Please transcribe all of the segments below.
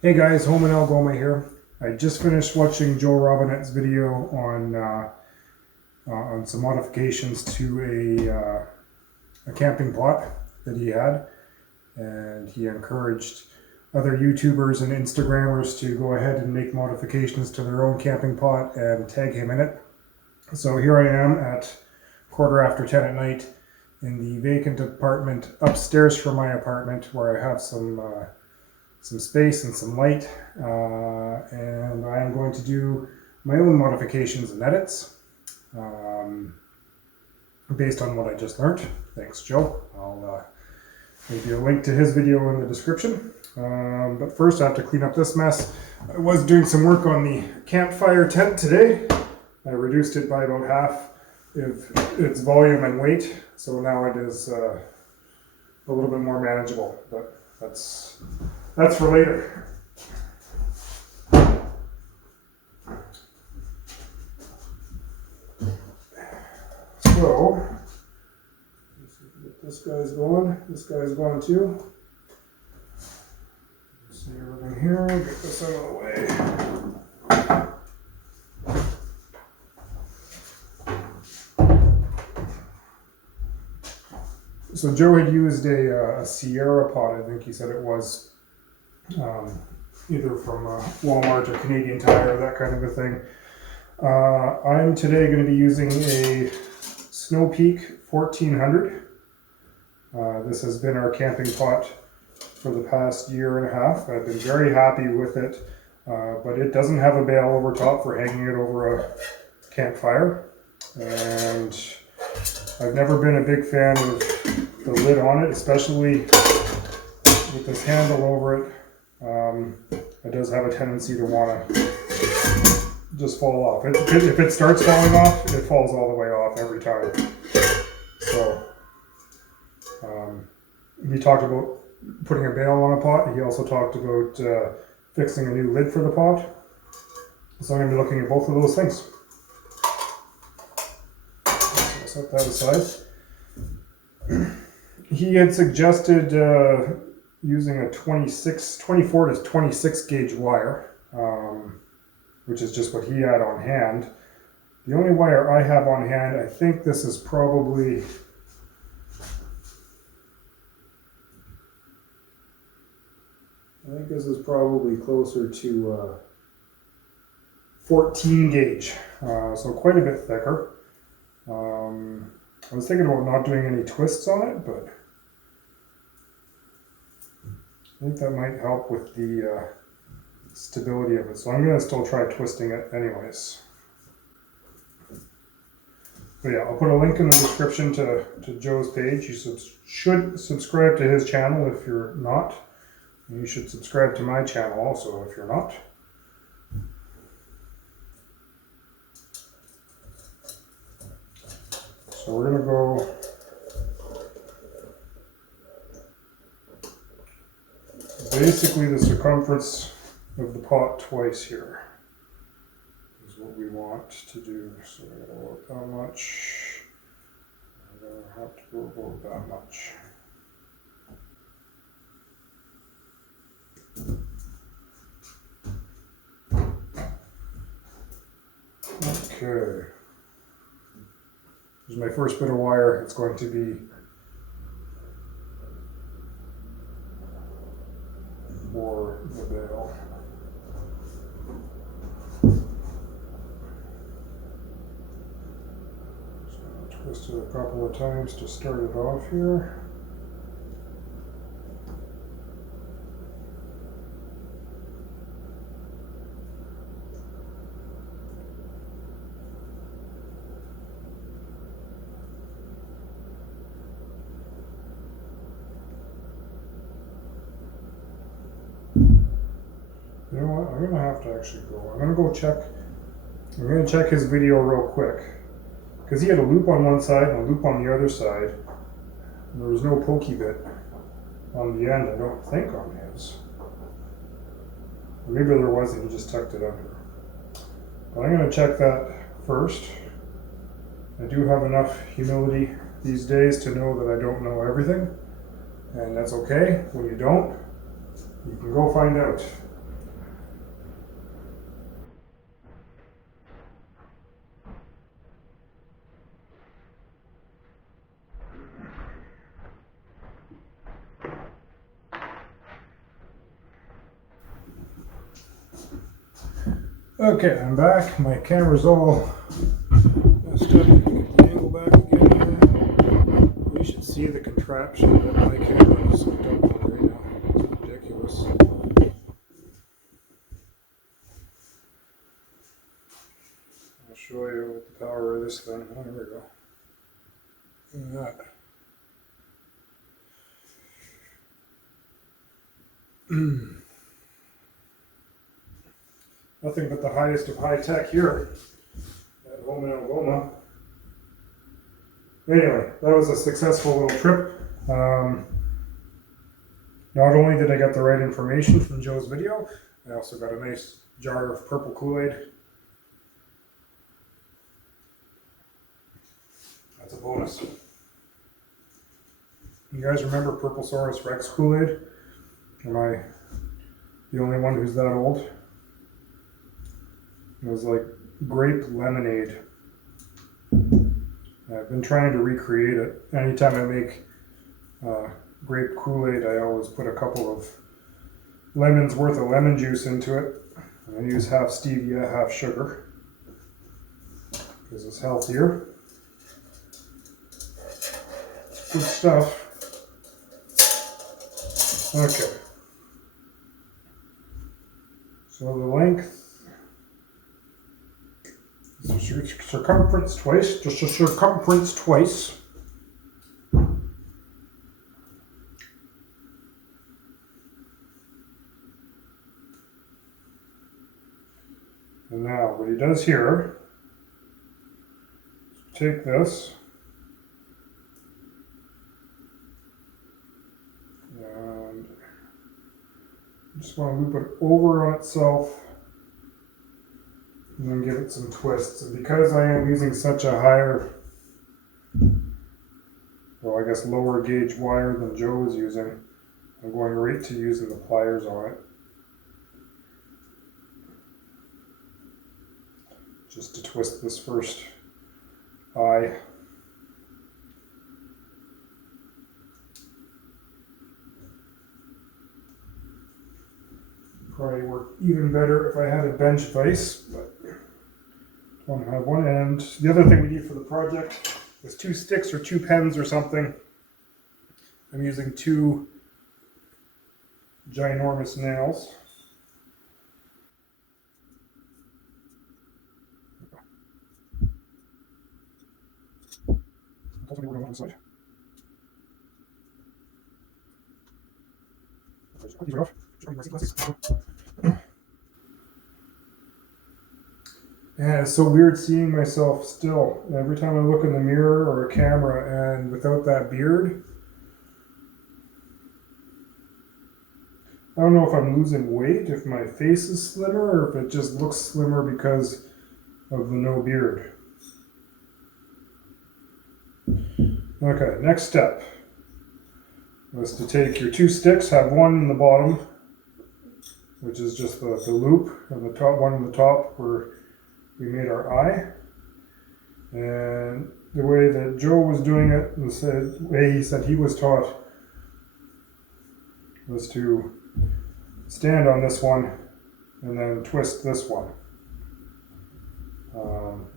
Hey guys, Home and Algoma here. I just finished watching Joe Robinet's video on some modifications to a camping pot that he had, and he encouraged other YouTubers and Instagrammers to go ahead and make modifications to their own camping pot and tag him in it. So here I am at 10:15 at night in the vacant apartment upstairs from my apartment, where I have some space and some light, and I am going to do my own modifications and edits based on what I just learned. Thanks, Joe. I'll leave you a link to his video in the description. But first I have to clean up this mess. I was doing some work on the campfire tent today. I reduced it by about half its volume and weight, so now it is a little bit more manageable, but that's for later. So, let's see if we get this guy's going. This guy's going too. See everything here. Get this out of the way. So Joe had used a Sierra pot, I think he said it was, either from Walmart or Canadian Tire, that kind of a thing. I'm today going to be using a Snow Peak 1400. This has been our camping pot for the past year and a half. I've been very happy with it, but it doesn't have a bail over top for hanging it over a campfire. And I've never been a big fan of the lid on it, especially with this handle over it. It does have a tendency to want to just fall off. If it starts falling off, it falls all the way off every time. So he talked about putting a bail on a pot. He also talked about fixing a new lid for the pot. So I'm going to be looking at both of those things. So set that aside. He had suggested using a 24 to 26 gauge wire, which is just what he had on hand. The only wire I have on hand, I think this is probably, closer to 14 gauge, so quite a bit thicker. I was thinking about not doing any twists on it, but I think that might help with the stability of it. So I'm going to still try twisting it anyways. But yeah, I'll put a link in the description to Joe's page. You should subscribe to his channel if you're not. You should subscribe to my channel also if you're not. So we're going to go basically the circumference of the pot twice here is what we want to do. So about that much. I'm going to have to go about that much. Okay. Here's my first bit of wire. It's going to be for the bail. So I'll twist it a couple of times to start it off here. You know what? I'm gonna have to actually go. I'm gonna check his video real quick, because he had a loop on one side and a loop on the other side. And there was no pokey bit on the end, I don't think, on his. Or maybe there was and he just tucked it under. But I'm gonna check that first. I do have enough humility these days to know that I don't know everything, and that's okay. When you don't, you can go find out. Okay, I'm back. My camera's all messed up. Get the angle back again here. You should see the contraption that my camera is hooked up on right now. It's ridiculous. I'll show you with the power of this thing. Oh, here we go. Look at that. Nothing but the highest of high tech here at home in Algoma. Anyway, that was a successful little trip. Not only did I get the right information from Joe's video, I also got a nice jar of purple Kool-Aid. That's a bonus. You guys remember Purplesaurus Rex Kool-Aid? Am I the only one who's that old? It was like grape lemonade. I've been trying to recreate it. Anytime I make grape Kool-Aid, I always put a couple of lemons worth of lemon juice into it. I use half stevia, half sugar, because it's healthier. It's good stuff. Okay. So the length, circumference twice, just a circumference twice. And now what he does here, take this, and just want to loop it over on itself and then give it some twists. And because I am using such a higher, well, I guess lower gauge wire than Joe is using, I'm going right to using the pliers on it, just to twist this first eye. Probably work even better if I had a bench vise, but don't have one. And the other thing we need for the project is 2 sticks or 2 pens or something. I'm using 2 ginormous nails. Yeah, it's so weird seeing myself still. Every time I look in the mirror or a camera and without that beard, I don't know if I'm losing weight, if my face is slimmer, or if it just looks slimmer because of the no beard. Okay, next step was to take your 2 sticks, have one in the bottom, which is just the loop, and the top one in the top where we made our eye. And the way that Joe was doing it, the way he said he was taught, was to stand on this one and then twist this one. I'm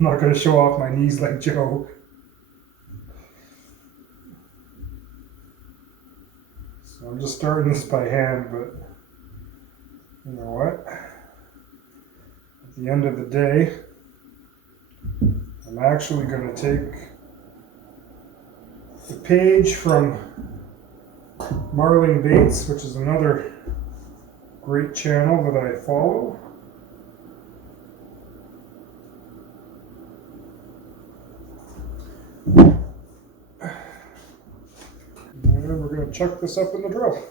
not going to show off my knees like Joe. So I'm just starting this by hand, but you know what? At the end of the day, I'm actually going to take the page from Marling Baits, which is another great channel that I follow. And we're going to chuck this up in the drill.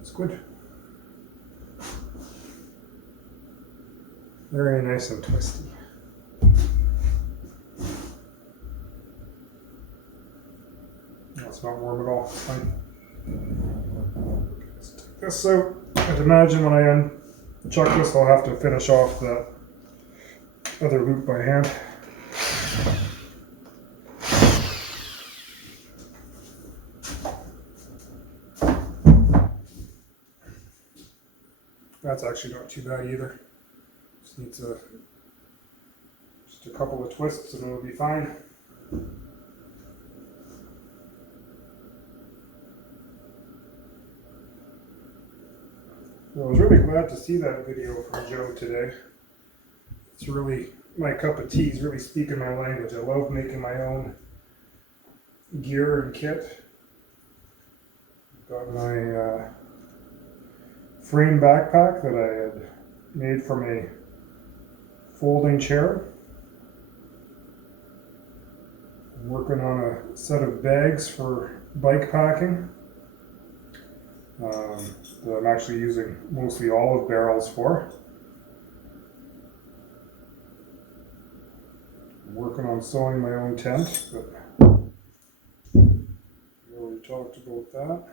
It's good. Very nice and twisty. it's not warm at all. It's fine. Let's take this out. I'd imagine when I unchuck this, I'll have to finish off that other loop by hand. That's actually not too bad either. Just needs just a couple of twists and it'll be fine. Well, I was really glad to see that video from Joe today. It's really my cup of tea. Is really speaking my language. I love making my own gear and kit. Got my frame backpack that I had made from a folding chair. I'm working on a set of bags for bike packing that I'm actually using mostly olive barrels for. I'm working on sewing my own tent, but we already talked about that.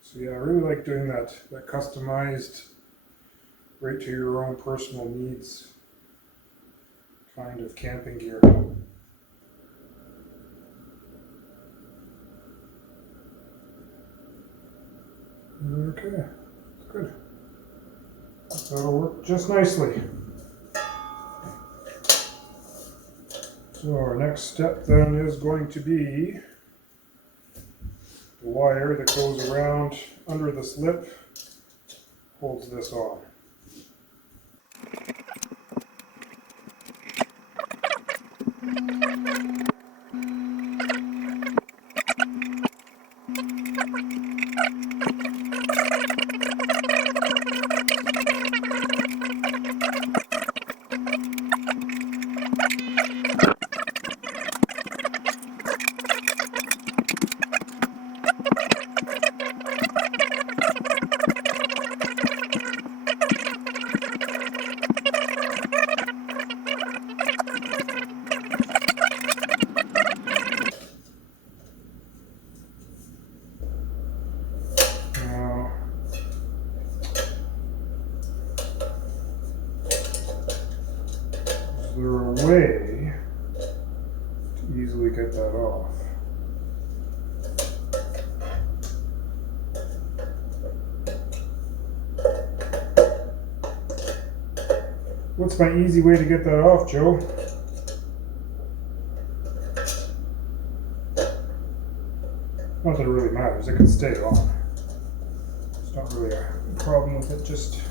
So yeah, I really like doing that customized, right to your own personal needs kind of camping gear. Okay, good. That'll work just nicely. So our next step then is going to be the wire that goes around under this lip, holds this on. Is there a way to easily get that off? What's my easy way to get that off, Joe? Not that it really matters, it can stay on. It's not really a problem with it, just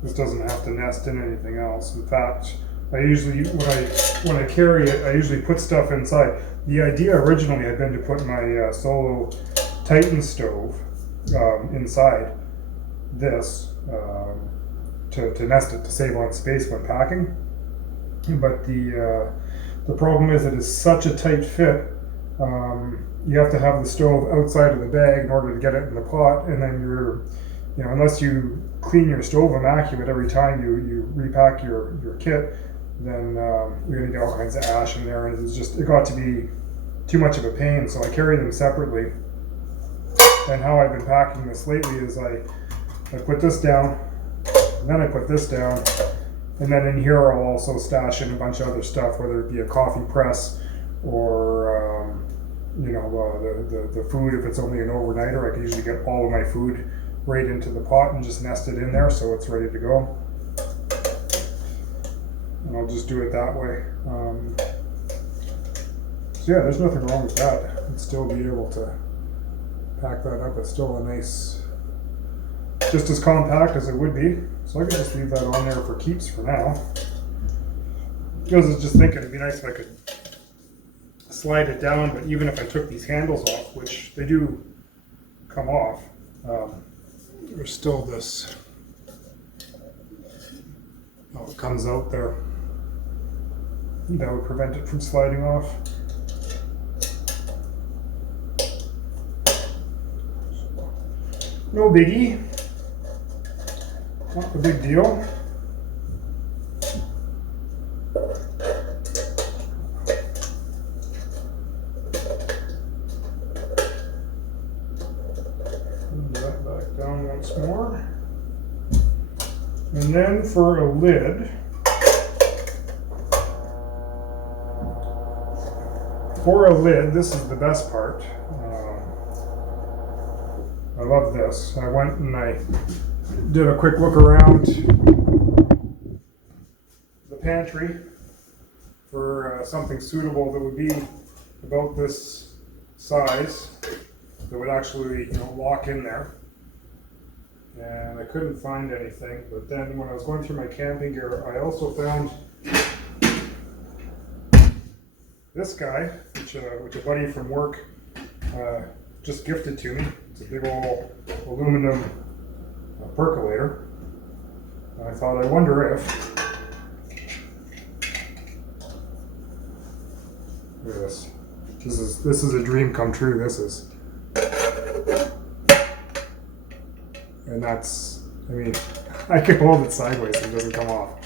this doesn't have to nest in anything else. In fact, I usually, when I carry it, I usually put stuff inside. The idea originally had been to put my solo Titan stove inside this to nest it, to save on space when packing. But the problem is it is such a tight fit. You have to have the stove outside of the bag in order to get it in the pot, and then unless you clean your stove immaculate every time you repack your kit, then you're gonna get all kinds of ash in there, and it got to be too much of a pain. So I carry them separately. And how I've been packing this lately is I put this down, and then I put this down, and then in here I'll also stash in a bunch of other stuff, whether it be a coffee press or the food. If it's only an overnighter, I can usually get all of my food right into the pot and just nest it in there so it's ready to go. And I'll just do it that way. So yeah, there's nothing wrong with that. I'd still be able to pack that up. It's still a nice, just as compact as it would be. So I could just leave that on there for keeps for now. Because I was just thinking it'd be nice if I could slide it down, but even if I took these handles off, which they do come off, there's still this, it comes out there. That would prevent it from sliding off. No biggie. Not a big deal. once more. And then for a lid, this is the best part. I love this. I went and I did a quick look around the pantry for something suitable that would be about this size, that would actually, lock in there. And I couldn't find anything, but then when I was going through my camping gear, I also found this guy, which a buddy from work just gifted to me. It's a big old aluminum percolator. And I thought, I wonder if, look at this. This is a dream come true. This is, and that's, I can hold it sideways and it doesn't come off.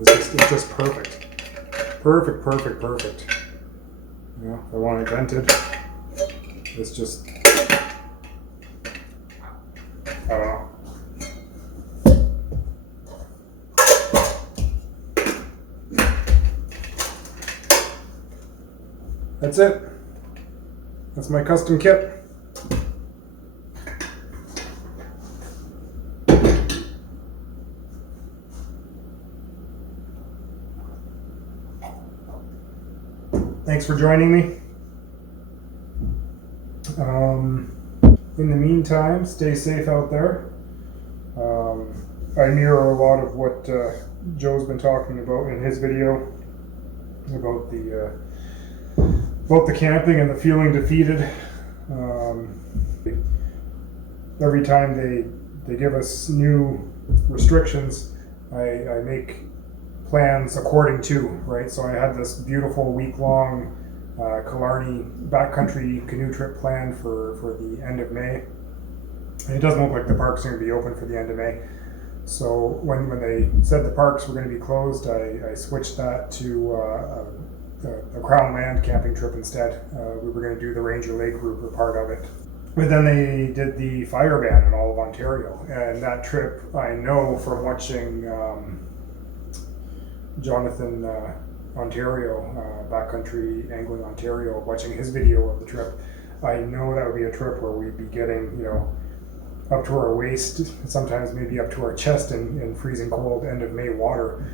It's just perfect. Perfect. If I want it vented, it's just, I don't know. That's it. That's my custom kit. Thanks for joining me. In the meantime, stay safe out there. I mirror a lot of what Joe's been talking about in his video about the camping and the feeling defeated. Every time they give us new restrictions, I make plans according to, right? So I had this beautiful week-long Killarney backcountry canoe trip planned for the end of May. And it doesn't look like the parks are going to be open for the end of May. So when they said the parks were going to be closed, I switched that to a Crown Land camping trip instead. We were going to do the Ranger Lake route or part of it. But then they did the fire ban in all of Ontario. And that trip, I know from watching Jonathan Ontario, Backcountry Angling Ontario, watching his video of the trip, I know that would be a trip where we'd be getting, up to our waist, sometimes maybe up to our chest in freezing cold end of May water,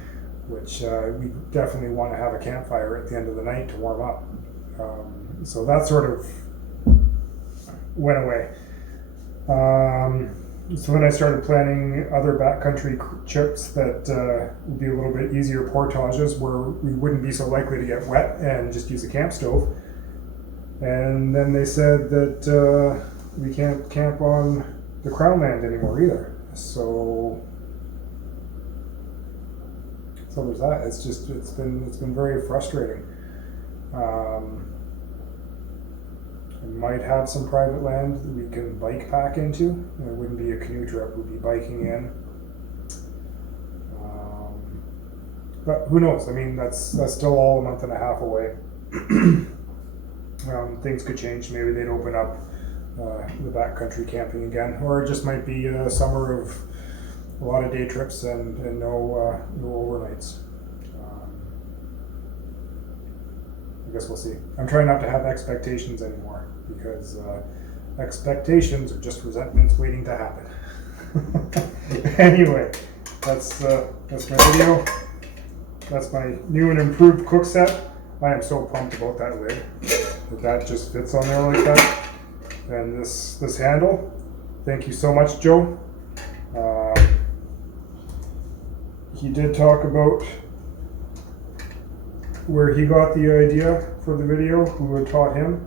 which we definitely want to have a campfire at the end of the night to warm up. So that sort of went away. So then I started planning other backcountry trips that would be a little bit easier portages where we wouldn't be so likely to get wet and just use a camp stove. And then they said that we can't camp on the Crown Land anymore either. So there's that. It's been very frustrating. We might have some private land that we can bike pack into. It wouldn't be a canoe trip, we'd be biking in. But who knows? That's still all a month and a half away. Things could change. Maybe they'd open up the backcountry camping again, or it just might be a summer of a lot of day trips and no overnights. I guess we'll see. I'm trying not to have expectations anymore because expectations are just resentments waiting to happen. Anyway, that's my video. That's my new and improved cook set. I am so pumped about that lid. That just fits on there like that. And this handle. Thank you so much, Joe. He did talk about where he got the idea for the video, who had taught him.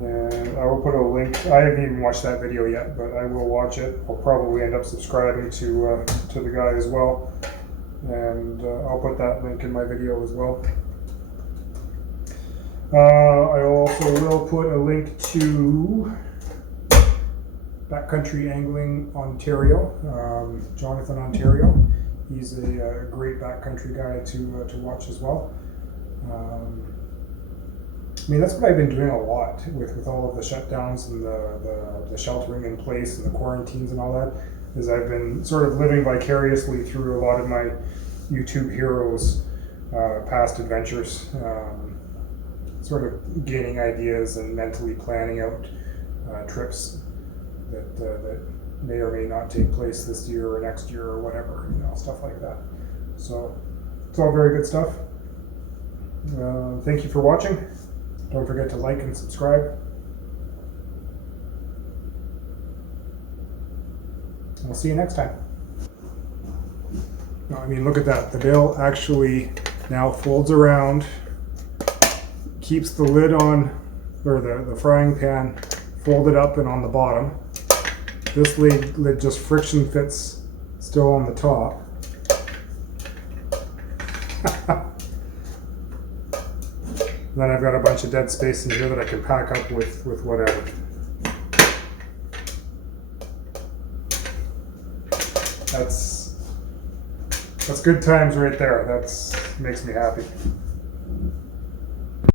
And I will put a link. I haven't even watched that video yet, but I will watch it. I'll probably end up subscribing to the guy as well. And I'll put that link in my video as well. I also will put a link to Backcountry Angling Ontario, Jonathan Ontario. He's a great backcountry guy to watch as well. I mean, that's what I've been doing a lot with all of the shutdowns and the sheltering in place and the quarantines and all that, is I've been sort of living vicariously through a lot of my YouTube heroes' past adventures, sort of gaining ideas and mentally planning out trips that may or may not take place this year or next year or whatever, stuff like that. So it's all very good stuff. Thank you for watching. Don't forget to like and subscribe. We'll see you next time. I mean, look at that. The bail actually now folds around, keeps the lid on, or the frying pan folded up and on the bottom. This lid just friction fits still on the top. Then I've got a bunch of dead space in here that I can pack up with whatever. That's good times right there. Makes me happy.